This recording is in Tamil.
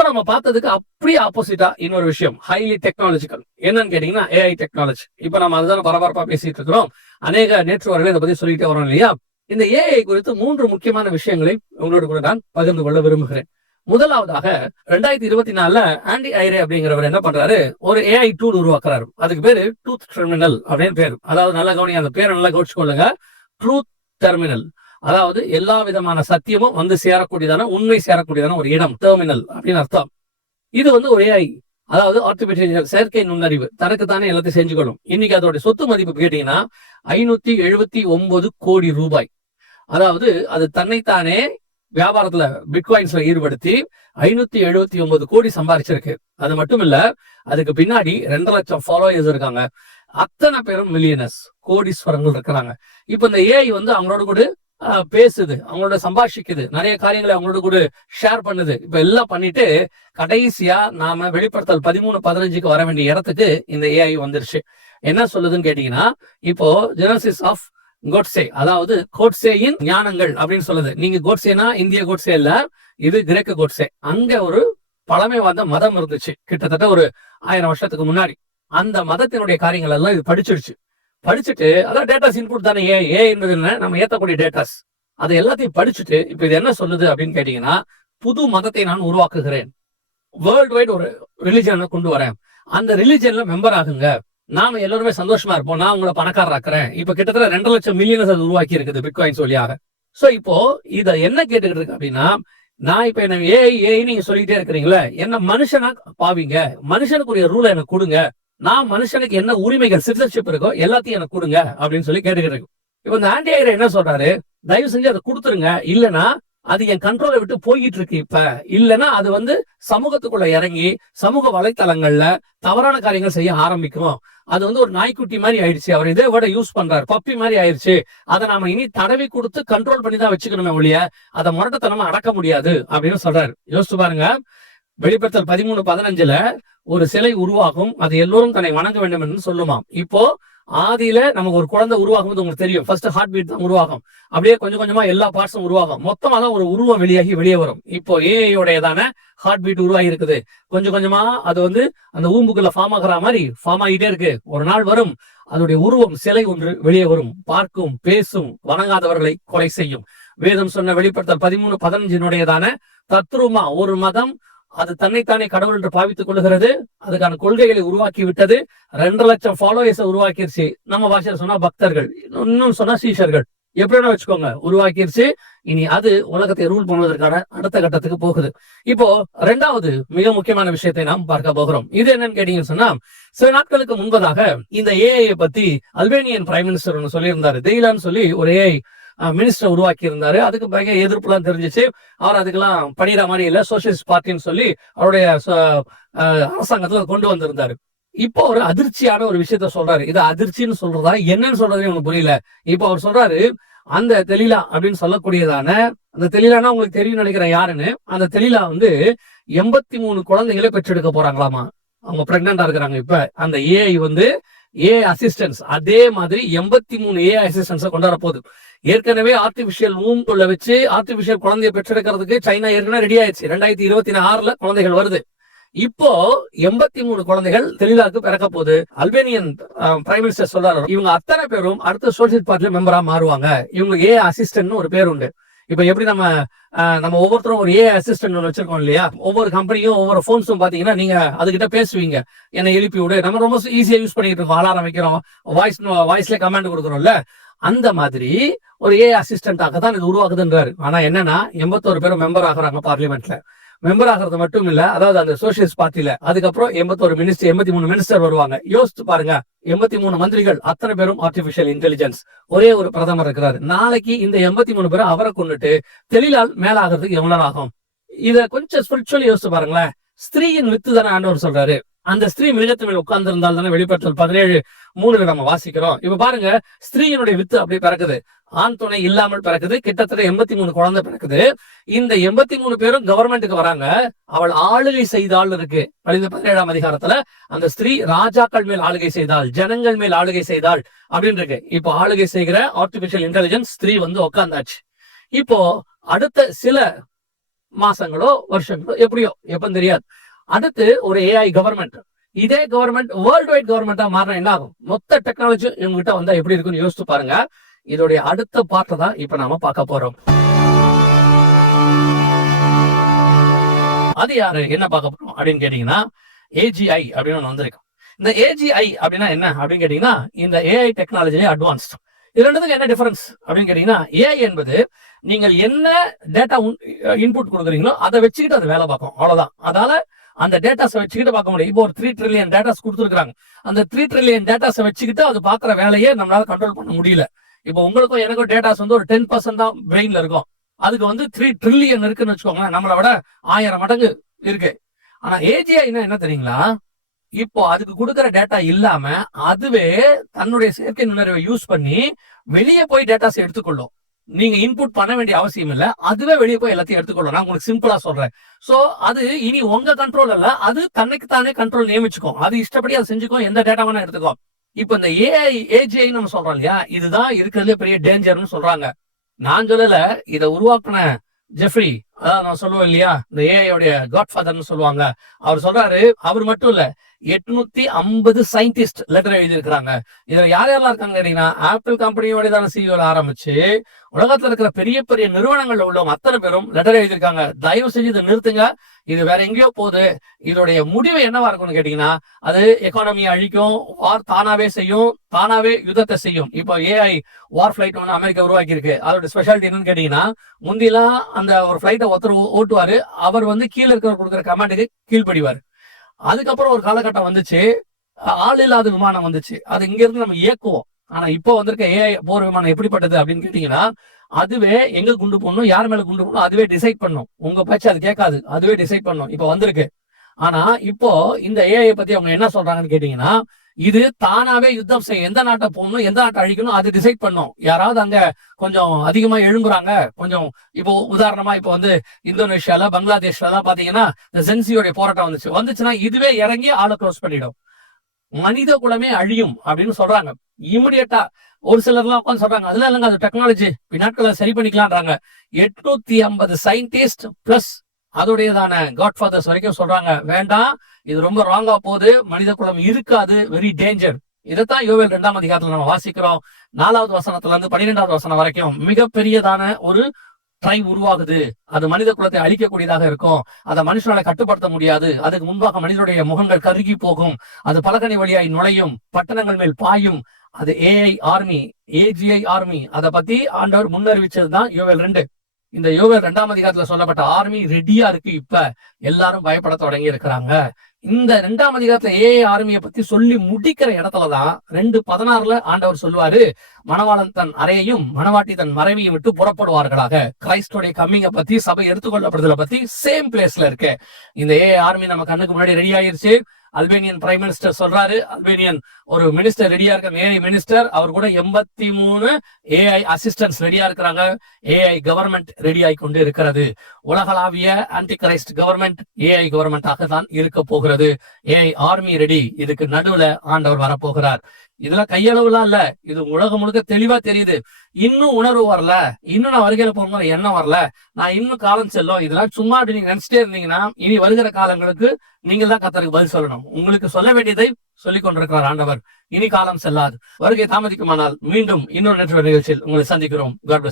இப்போ நம்ம பார்த்ததுக்கு அப்படியே ஆப்போசிட்டா இன்னொரு விஷயம் ஹைலி டெக்னாலஜிக்கல் என்னன்னு கேட்டீங்கன்னா ஏஐ டெக்னாலஜி இப்போ நம்ம அதுதான் பரபரப்பா பேசிட்டு இருக்கிறோம். அநேக நேற்று வரவே இதை பத்தி சொல்லிட்டே வரோம் இல்லையா? இந்த ஏஐ குறித்து மூன்று முக்கியமான விஷயங்களை உங்களோட கூட நான் பகிர்ந்து கொள்ள விரும்புகிறேன். முதலாவதாக ரெண்டாயிரத்தி இருபத்தி நாலுல ஆண்டி ஐரே அப்படிங்கிறவர் என்ன பண்றாரு? ஒரு ஏஐ டூல் உருவாக்குறாரு. அதுக்கு பேரு டூத் டெர்மினல் அப்படின்னு பேரு. அதாவது நல்லா கவனி அந்த பேரை நல்லா கவனிச்சு கொள்ளுங்க ட்ரூத் டெர்மினல் அதாவது எல்லா விதமான சத்தியமும் வந்து சேரக்கூடியதான உண்மை சேரக்கூடியதான ஒரு இடம் டெர்மினல் அப்படின்னு அர்த்தம். இது வந்து ஒரு ஏஐ அதாவது ஆர்டிபிஷியல் செயற்கை நுண்ணறிவு. தனக்குத்தானே எல்லாத்தையும் செஞ்சுக்கணும். இன்னைக்கு அதோட சொத்து மதிப்பு கேட்டீங்கன்னா ஐநூத்தி எழுபத்தி ஒன்பது கோடி ரூபாய். அதாவது அது தன்னைத்தானே வியாபாரத்துல பிட்காயின்ஸ்ல ஈடுபடுத்தி ஐநூத்தி எழுபத்தி ஒன்பது கோடி சம்பாதிச்சிருக்கு அது மட்டும் இல்ல அதுக்கு பின்னாடி ரெண்டு லட்சம் ஃபாலோயர்ஸ் இருக்காங்க. அத்தனை பேரும் மில்லியனர்ஸ் கோடீஸ்வரங்கள் இருக்கிறாங்க. இப்ப இந்த ஏஐ வந்து அவங்களோட கூட பேசுது அவங்களோட சம்பாஷிக்குது நிறைய காரியங்களை அவங்களோட கூட ஷேர் பண்ணுது. இப்ப எல்லாம் பண்ணிட்டு கடைசியா நாம வெளிப்படுத்தல் பதிமூணு பதினஞ்சுக்கு வர வேண்டிய இடத்துக்கு இந்த ஏஐ வந்துருச்சு. என்ன சொல்லுதுன்னு கேட்டீங்கன்னா இப்போ ஜெனசிஸ் ஆஃப் கோட்ஸே அதாவது கோட்ஸேயின் ஞானங்கள் அப்படின்னு சொல்லுது. நீங்க கோட்ஸேனா இந்திய கோட்ஸே இல்ல இது கிரேக்க கோட்ஸே அங்க ஒரு பழமை மதம் இருந்துச்சு கிட்டத்தட்ட ஒரு ஆயிரம் வருஷத்துக்கு முன்னாடி. அந்த மதத்தினுடைய காரியங்கள் எல்லாம் இது படிச்சிருச்சு. படிச்சுட்டு அதான் டேட்டாஸ் இன்புட் தானே ஏ ஏ என்பது என்ன? நம்ம ஏற்றக்கூடிய டேட்டாஸ் அதை எல்லாத்தையும் படிச்சுட்டு இப்போ இது என்ன சொல்லுது அப்படின்னு கேட்டீங்கன்னா புது மதத்தை நான் உருவாக்குகிறேன். வேர்ல்டு வைட் ஒரு ரிலிஜனை கொண்டு வரேன். அந்த ரிலிஜன்ல மெம்பர் ஆகுங்க. நாம எல்லாருமே சந்தோஷமா இருப்போம். நான் உங்களை பணக்காரராக்குறேன். இப்ப கிட்டத்தட்ட ரெண்டு லட்சம் மில்லியன்ஸ் அது உருவாக்கி இருக்குது பிட்காயின்ஸ் வழியாக சோ இப்போ இத என்ன கேட்டுக்கிட்டு இருக்கு அப்படின்னா நான் இப்ப என்ன ஏஐ ஏஐ நீங்க சொல்லிக்கிட்டே இருக்கிறீங்களே என்ன மனுஷனா பாவீங்க. மனுஷனுக்குரிய ரூலை எனக்கு கொடுங்க. நான் மனுஷனுக்கு என்ன உரிமைகள் சிட்டிசன்ஷிப் இருக்கோ எல்லாத்தையும் எனக்கு கொடுங்க அப்படின்னு சொல்லி கேட்டுக்கிட்டு இருக்கு இந்த ஆண்டி ஐயர் என்ன சொல்றாரு? தயவு செஞ்சு அதை கொடுத்துருங்க. இல்லனா அது என் கண்ட்ரோலை விட்டு போய்கிட்டு இருக்கு இப்ப. இல்லனா அது வந்து சமூகத்துக்குள்ள இறங்கி சமூக வலைத்தளங்கள்ல தவறான காரியங்கள் செய்ய ஆரம்பிக்கும். அது வந்து ஒரு நாய்க்குட்டி மாதிரி ஆயிடுச்சு. அவர் இதே விட யூஸ் பண்றாரு. பப்பி மாதிரி ஆயிடுச்சு. அதை நாம இனி தடவி கொடுத்து கண்ட்ரோல் பண்ணி தான் வச்சுக்கணுமே ஒழிய அதை முரட்டத்தனமா அடக்க முடியாது அப்படின்னு சொல்றாரு. யோசிச்சு பாருங்க. வெளிப்படுத்தல் பதிமூணு பதினஞ்சுல ஒரு சிலை உருவாகும். அது எல்லோரும் தன்னை வணங்க வேண்டும் என்று சொல்லுமாம். இப்போ ஆதியில நமக்கு ஒரு குழந்தை உருவாகும் உங்களுக்கு தெரியும். ஃபர்ஸ்ட் ஹார்ட் பீட் தான் உருவாகும். அப்படியே கொஞ்சம் கொஞ்சமா எல்லா பார்ட்ஸும் உருவாகும். மொத்தமா தான் ஒரு உருவம் வெளியாகி வெளியே வரும். இப்போ ஏஐயோடையதான ஹார்ட் பீட் உருவாகி இருக்குது கொஞ்சம் கொஞ்சமா அது வந்து அந்த ஊம்புக்குள்ள ஃபார்ம் ஆகுற மாதிரி ஃபார்ம் ஆகிட்டே இருக்கு. ஒரு நாள் வரும். அதோடைய உருவம் சிலை ஒன்று வெளியே வரும். பார்க்கும் பேசும் வணங்காதவர்களை கொலை செய்யும். வேதம் சொன்ன வெளிப்படுத்தல் பதிமூணு பதினஞ்சினுடையதான தத்ரூமா ஒரு மதம் அது தன்னைத்தானே கடவுள் என்று பாவித்துக் கொள்ளுகிறது. அதுக்கான கொள்கைகளை உருவாக்கி விட்டது. ரெண்டு லட்சம் ஃபாலோயர்ஸை உருவாக்கிருச்சு. நம்ம பாஷையில சொன்னா பக்தர்கள் இன்னும் சொன்னா சீஷர்கள். எப்படி வச்சுக்கோங்க உருவாக்கிருச்சு. இனி அது உலகத்தை ரூல் பண்ணுவதற்கான அடுத்த கட்டத்துக்கு போகுது. இப்போ ரெண்டாவது மிக முக்கியமான விஷயத்தை நாம் பார்க்க போகிறோம். இது என்னன்னு கேட்டீங்கன்னு சொன்னா சில நாட்களுக்கு முன்பதாக இந்த ஏஐ பத்தி அல்பேனியன் பிரைம் மினிஸ்டர் ஒன்று சொல்லியிருந்தாரு. தெய்லான்னு சொல்லி ஒரு ஏஐ மினிஸ்டர் உருவாக்கி இருந்தாரு அதுக்கு பயங்கர எதிர்ப்புலாம் தெரிஞ்சிச்சு. அவர் அதுக்கெல்லாம் பணிகிற மாதிரி இல்ல சோசியலிஸ்ட் பார்ட்டின்னு சொல்லி அவருடைய அரசாங்கத்துல கொண்டு வந்திருந்தாரு. இப்போ ஒரு அதிர்ச்சியான ஒரு விஷயத்த சொல்றாரு. இது அதிர்ச்சின்னு சொல்றதா என்னன்னு சொல்றதே எனக்கு புரியல. இப்போ அவர் சொல்றாரு அந்த தெளிலா அப்படின்னு சொல்லக்கூடியதான அந்த தெளிலானா உங்களுக்கு தெரியும் நினைக்கிறேன் யாருன்னு. அந்த தெளிலா வந்து எண்பத்தி மூணு குழந்தைகளை பெற்றெடுக்க போறாங்களாமா? அவங்க பிரெக்னண்டா இருக்கிறாங்க இப்ப. அந்த ஏஐ வந்து ஏ அசிஸ்டன்ஸ் அதே மாதிரி எண்பத்தி மூணு ஏ அசிஸ்டன்ஸை கொண்டு வர போகுது ஏற்கனவே ஆர்டிபிஷியல் ஊம் உள்ள வச்சு ஆர்டிபிஷியல் குழந்தைய பெற்றெடுக்கிறதுக்கு சைனா ஏற்கனவே ரெடி ஆயிடுச்சு. ரெண்டாயிரத்தி இருபத்தி ஆறுல குழந்தைகள் வருது. இப்போ எண்பத்தி மூணு குழந்தைகள் தெளிவாக்கு பிறக்க போகுது. அல்பேனியன் பிரைம் மினிஸ்டர் சொல்றாரு. இவங்க அத்தனை பேரும் அடுத்த சோசியல் பார்ட்டில மெம்பரா மாறுவாங்க. இவங்க ஏ அசிஸ்டன்ட் ஒரு பேர் உண்டு. இப்ப எப்படி நம்ம நம்ம ஒவ்வொருத்தரும் ஒரு ஏ அசிஸ்டன்ட் ஒன்று வச்சிருக்கோம் இல்லையா? ஒவ்வொரு கம்பெனியும் ஒவ்வொரு போன்ஸும் பாத்தீங்கன்னா நீங்க அதுகிட்ட பேசுவீங்க. என்னை எழுப்பி விடு. நம்ம ரொம்ப ஈஸியா யூஸ் பண்ணிட்டு இருக்கோம். அலாரம் வைக்கிறோம். வாய்ஸ் வாய்ஸ்ல கமாண்ட் கொடுக்குறோம்ல. அந்த மாதிரி ஒரு ஏ அசிஸ்டண்டாக தான் இது உருவாக்குதுன்றாரு ஆனா என்னன்னா எண்பத்தோரு பேரும் மெம்பர் ஆகுறாங்க பார்லிமெண்ட்ல மெம்பர் ஆகிறது மட்டும் இல்ல அதாவது அந்த சோசியலிஸ்ட் பார்ட்டில அதுக்கப்புறம் எண்பத்தோரு மினிஸ்டர் எண்பத்தி மூணு மினிஸ்டர் வருவாங்க. யோசித்து பாருங்க எண்பத்தி மூணு மந்திரிகள் அத்தனை பேரும் ஆர்டிபிஷியல் இன்டெலிஜென்ஸ் ஒரே ஒரு பிரதமர் இருக்கிறாரு. நாளைக்கு இந்த எண்பத்தி மூணு பேரும் அவரை கொண்டுட்டு தெளிலால் மேலாகிறதுக்கு எவ்வளவு ஆகும் இத கொஞ்சம் ஸ்பிரிச்சுவலி யோசிச்சு பாருங்களேன். ஸ்திரீயின் வித்து தானே ஆண்டவர் சொல்றாரு. அந்த ஸ்திரீ மிருகத்து மேல் உட்கார்ந்து இருந்தால் தானே வெளிப்பட்டல் பதினேழு மூணுல நம்ம வாசிக்கிறோம். இப்ப பாருங்க ஸ்திரீயினுடைய வித்து அப்படியே பிறக்குது. ஆண் துணை இல்லாமல் பிறக்குது. கிட்டத்தட்ட எண்பத்தி மூணு குழந்தை பிறக்குது. இந்த எண்பத்தி மூணு பேரும் கவர்மெண்ட்டுக்கு வராங்க. அவள் ஆளுகை செய்தால் இருக்கு. கழிந்த பதினேழாம் அதிகாரத்துல அந்த ஸ்திரீ ராஜாக்கள் மேல் ஆளுகை செய்தால் ஜனங்கள் மேல் ஆளுகை செய்தால் அப்படின்னு இருக்கு. இப்போ ஆளுகை செய்கிற ஆர்டிபிஷியல் இன்டெலிஜென்ஸ் ஸ்திரீ வந்து உட்காந்தாச்சு இப்போ அடுத்த சில மாசங்களோ வருஷங்களோ எப்படியோ எப்பன்னு தெரியாது. அடுத்து ஒரு ஏஐ கவர்மெண்ட் இதே கவர்மெண்ட் வேர்ல்டு வைட் கவர்மெண்டா மாறினா என்ன ஆகும்? மொத்த டெக்னாலஜி இவங்ககிட்ட வந்தா எப்படி இருக்குன்னு யோசிச்சு பாருங்க. இதோடைய அடுத்த பார்ட்டை தான் இப்ப நாம பார்க்க போறோம். அது யாரு? என்ன பார்க்க போறோம்? அப்படின்னு கேட்டீங்கன்னா ஏஜிஐ அப்படின்னு ஒன்று வந்திருக்கும் இந்த ஏஜிஐ அப்படின்னா என்ன? அப்படின்னு கேட்டீங்கன்னா இந்த ஏஐ டெக்னாலஜி அட்வான்ஸ்ட் இது ரெண்டுத்துக்கு என்ன டிஃபரன்ஸ் அப்படின்னு கேட்டீங்கன்னா ஏஐ என்பது நீங்கள் என்ன டேட்டா இன்புட் கொடுக்குறீங்களோ அதை வச்சுக்கிட்டு அது வேலை பார்க்கும். அவ்வளவுதான். அதால அந்த டேட்டாஸை வச்சுக்கிட்டு பார்க்க முடியும். இப்போ ஒரு த்ரீ ட்ரில்லியன் டேட்டாஸ் கொடுத்துருக்காங்க அந்த த்ரீ ட்ரில்லியன் டேட்டாஸை வச்சுக்கிட்டு அது பார்க்குற வேலையே நம்மளால கண்ட்ரோல் பண்ண முடியல. இப்போ உங்களுக்கும் எனக்கும் டேட்டாஸ் வந்து ஒரு டென் பர்சன்ட் தான் பிரெயின்ல இருக்கும். அதுக்கு வந்து த்ரீ ட்ரில்லியன் இருக்குன்னு வச்சுக்கோங்களேன். நம்மளை விட ஆயிரம் மடங்கு இருக்கு. ஆனா ஏஜிஐனா என்ன தெரியுங்களா? இப்போ அதுக்கு கொடுக்குற டேட்டா இல்லாம அதுவே தன்னுடைய செயற்கை நுண்ணறிவை யூஸ் பண்ணி வெளியே போய் டேட்டாஸ் எடுத்துக்கொள்ளும். நீங்க இன்புட் பண்ண வேண்டிய அவசியம் இல்ல. அதுவே வெளியே போய் எல்லாத்தையும் எடுத்துக்கொள்ளும். நான் உங்களுக்கு சிம்பிளா சொல்றேன். சோ அது இனி உங்க கண்ட்ரோல் இல்ல அது தன்னைக்கு தானே கண்ட்ரோல் நியமிச்சுக்கும். அது இஷ்டப்படி அதை செஞ்சுக்கும் எந்த டேட்டா வேணா எடுத்துக்கோ. இப்ப இந்த ஏஐ ஏஜிஐ நம்ம சொல்றோம் இல்லையா? இதுதான் இருக்கிறதுலே பெரிய டேஞ்சர்னு சொல்றாங்க. நான் சொல்லல. இதை உருவாக்குன ஜெஃப்ரி அதான் நான் சொல்லுவேன் இல்லையா? இந்த ஏஐயோடைய காட் ஃபாதர்னு சொல்லுவாங்க. அவர் சொல்றாரு அவர் மட்டும் இல்ல. எட்நூத்தி ஐம்பது சயின்டிஸ்ட் லெட்டர் எழுதியிருக்கிறாங்க. இதுல யார் யாரெல்லாம் இருக்காங்க கேட்டீங்கன்னா ஆப்பிள் கம்பெனியோட தான சிஇஓல ஆரம்பிச்சு உலகத்துல இருக்கிற பெரிய பெரிய நிறுவனங்கள்ல உள்ளவங்க அத்தனை பேரும் லெட்டர் எழுதியிருக்காங்க. தயவு செஞ்சு இதை நிறுத்துங்க. இது வேற எங்கேயோ போகுது. இதோடைய முடிவு என்னவா இருக்கும்னு கேட்டீங்கன்னா அது எக்கானமியை அழிக்கும் வார் தானாவே செய்யும் தானாவே யுத்தத்தை செய்யும். இப்போ ஏஐ வார் ஃபிளைட் ஒன்று அமெரிக்கா உருவாக்கி இருக்கு அதோட ஸ்பெஷாலிட்டி என்னன்னு கேட்டீங்கன்னா முந்திலாம் அந்த ஒரு ஃபிளைட்டை ஒருத்தர் ஓ- ஓட்டுவாரு. அவர் வந்து கீழே இருக்கிற கொடுக்குற கமாண்டுக்கு கீழ்ப்படிவார். அதுக்கப்புறம் ஒரு காலகட்டம் வந்துச்சு. ஆள் இல்லாத விமானம் வந்துச்சு. அது இங்க இருந்து நம்ம இயக்குவோம். ஆனா இப்போ வந்திருக்க ஏஐ போர் விமானம் எப்படிப்பட்டது அப்படின்னு கேட்டீங்கன்னா அதுவே எங்க குண்டு போடணும் யார் மேல குண்டு போடணும் அதுவே டிசைட் பண்ணும். உங்க பேச்சு அது கேட்காது. அதுவே டிசைட் பண்ணும். இப்போ வந்திருக்கு. ஆனா இப்போ இந்த ஏஐ பத்தி அவங்க என்ன சொல்றாங்கன்னு கேட்டீங்கன்னா இது தானாவே யுத்தம் செய்யும் எந்த நாட்டை போகணும் எந்த நாட்டை அழிக்கணும் அது டிசைட் பண்ணும். யாராவது அங்க கொஞ்சம் அதிகமா எழும்புறாங்க கொஞ்சம் இப்போ உதாரணமா இப்போ வந்து இந்தோனேஷியால பங்களாதேஷ்ல எல்லாம் பாத்தீங்கன்னா இந்த சென்சியோடைய போராட்டம் வந்துச்சு. வந்துச்சுன்னா இதுவே இறங்கி ஆளை க்ளோஸ் பண்ணிடும். மனித குலமே அழியும் அப்படின்னு சொல்றாங்க. இமிடியட்டா ஒரு சிலர் எல்லாம் உட்காந்து சொல்றாங்க அதுல இல்லைங்க அது டெக்னாலஜி பின்னாட்களை சரி பண்ணிக்கலாம்ன்றாங்க. எட்நூத்தி ஐம்பது சயின்டிஸ்ட் பிளஸ் அதோடையதான? காட்ஃபாதர்ஸ் வரைக்கும் சொல்றாங்க வேண்டாம் இது ரொம்ப ராங்கா போகுது மனித குலம் இருக்காது வெரி டேஞ்சர் இதைத்தான் யோவேல் ரெண்டாம் அதிகாரத்துல நம்ம வாசிக்கிறோம். நாலாவது வசனத்துல இருந்து பன்னிரெண்டாவது வசனம் வரைக்கும் மிகப்பெரியதான ஒரு ட்ரை உருவாகுது. அது மனித குலத்தை அழிக்கக்கூடியதாக இருக்கும். அதை மனுஷனால கட்டுப்படுத்த முடியாது. அதுக்கு முன்பாக மனிதனுடைய முகங்கள் கருகி போகும். அது பலகனி வழியாய் நுழையும் பட்டணங்கள் மேல் பாயும். அது ஏஐ ஆர்மி ஏஜிஐ ஆர்மி அதை பத்தி ஆண்டவர் முன்னறிவிச்சதுதான் யோவேல் ரெண்டு. இந்த யோக ரெண்டாம் அதிகாரத்துல சொல்லப்பட்ட ஆர்மி ரெடியா இருக்கு. இப்ப எல்லாரும் பயப்பட தொடங்கி இருக்கிறாங்க. இந்த ரெண்டாம் அதிகாரத்துல ஏ ஆர்மியை பத்தி சொல்லி முடிக்கிற இடத்துலதான் ரெண்டு பதினாறுல ஆண்டவர் சொல்லுவாரு மணவாளன் தன் அறையையும் மணவாட்டி தன் மறைவையும் விட்டு புறப்படுவார்களாக. கிரைஸ்டோடைய கம்மிங்க பத்தி சபை எடுத்துக்கொள்ளப்படுறதுல பத்தி சேம் பிளேஸ்ல இருக்கு. இந்த ஏ ஆர்மி நம்ம கண்ணுக்கு முன்னாடி ரெடி ஆயிருச்சு. அல்பேனியன் பிரைம் மினிஸ்டர் சொல்றாரு. அல்பேனியன் ஒரு மினிஸ்டர் ரெடியா இருக்க ஏஐ மினிஸ்டர் அவர் கூட எண்பத்தி மூணு ஏஐ அசிஸ்டன்ஸ் ரெடியா இருக்கிறாங்க. ஏஐ கவர்மெண்ட் ரெடி ஆகி கொண்டு இருக்கிறது. உலகளாவிய ஆன்டி கிரைஸ்ட் கவர்மெண்ட் ஏஐ கவர்மெண்டாக தான் இருக்க போகிறது. ஏஐ ஆர்மி ரெடி இதுக்கு நடுவுல ஆண்டவர் வரப்போகிறார். இதுல கையளவுலாம் இல்ல. இது உலகம் முழுக்க தெளிவா தெரியுது. இன்னும் உணர்வு வரல. இன்னும் நான் வருகையில போகிற எண்ணம் வரல. நான் இன்னும் காலம் செல்லும். இதெல்லாம் சும்மா அப்படி நீங்க நினைச்சிட்டே இருந்தீங்கன்னா இனி வருகிற காலங்களுக்கு நீங்க தான் கத்தருக்கு பதில் சொல்லணும். உங்களுக்கு சொல்ல வேண்டியதை சொல்லிக் கொண்டிருக்கிறார் ஆண்டவர். இனி காலம் செல்லாது. வருகை தாமதிக்குமானால் மீண்டும் இன்னொரு நெட்வொர்க் நிகழ்ச்சியில் உங்களை சந்திக்கிறோம். காட்